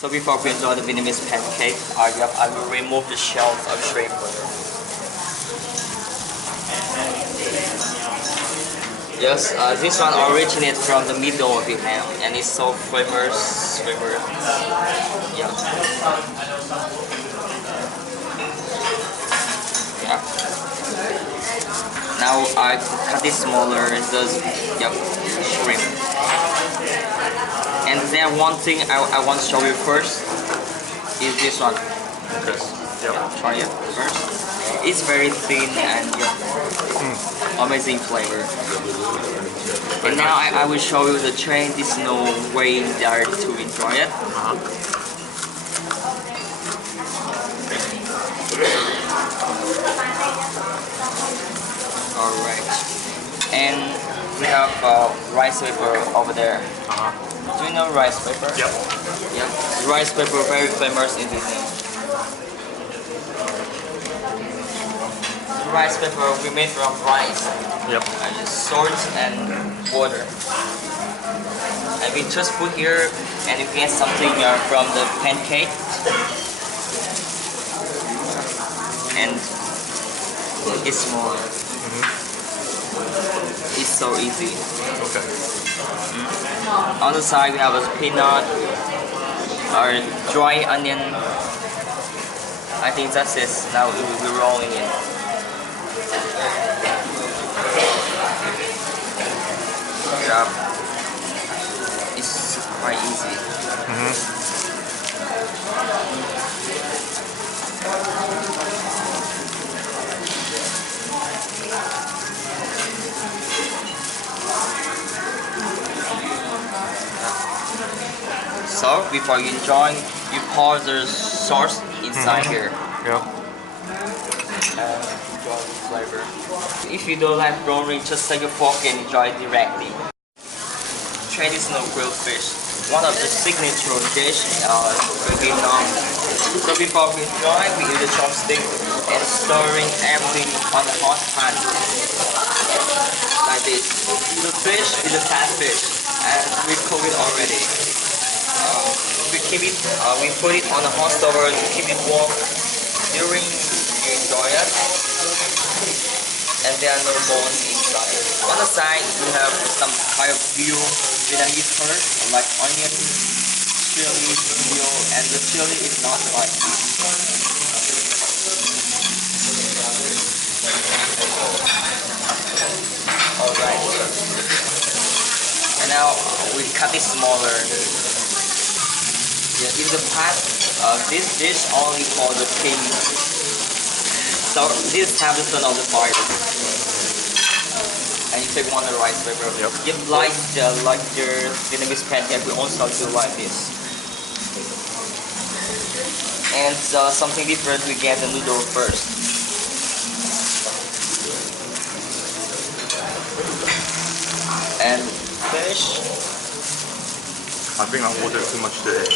So before we enjoy the Vietnamese pancake, I will remove the shells of shrimp. Yes, this one originates from the middle of Vietnam and it's so famous. Yeah. Yeah. Now I cut it smaller, shrimp. And then one thing I want to show you first is this one. Try it first. It's very thin and amazing flavor. And now I will show you the tray. There's no way there to enjoy it. Alright. And we have rice paper over there. Do you know rice paper? Yep. Yep. Rice paper very famous in Vietnam. Rice paper we made from rice. Yep. And salt and water. And we just put here and you get something from the pancake. And it's small. It's so easy. Okay. On the side we have a peanut or dry onion. I think that's it. Now we will be rolling it. Yeah. It's quite easy. So before you enjoy, you pour the sauce inside here. Yeah. And enjoy the flavor. If you don't like brownie, just take a fork and enjoy it directly. Traditional grilled fish, one of the signature dishes in Vietnam. So before we enjoy, we use the chopstick and stirring everything on the hot pan. Like this. The fish is a catfish and we cook it already. We put it on the hot stove to keep it warm during you enjoy it. And there are no bones inside. On the side we have some kind of Vietnamese herbs like onion, chili, dill, and the chili is not spicy. Alright. And now we cut it smaller. Yeah, in the past, this dish only for the king. So this have the turn of the fire. And you take one of the rice paper. Yep. If like your Vietnamese pancake, we also do like this. And something different, we get the noodle first. And fish. I think I ordered too much today.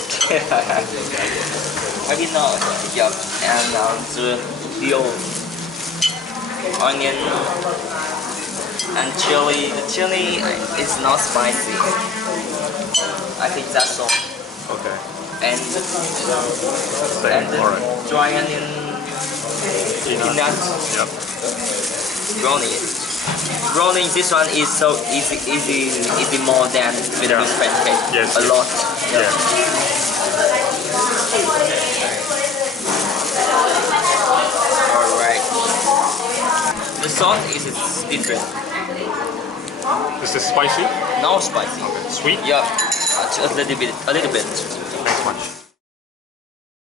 Maybe not. Yep. And the dill, onion, and chili. The chili is not spicy. I think that's all. Okay. And the dry onion, peanut, brownie. Brownie, this one is so easy more than Vietnamese pancake. Yes. A lot. Yeah. Alright. The sauce is different. Is this spicy? No spicy. Okay. Sweet? Yeah. Just a little bit. Thanks much.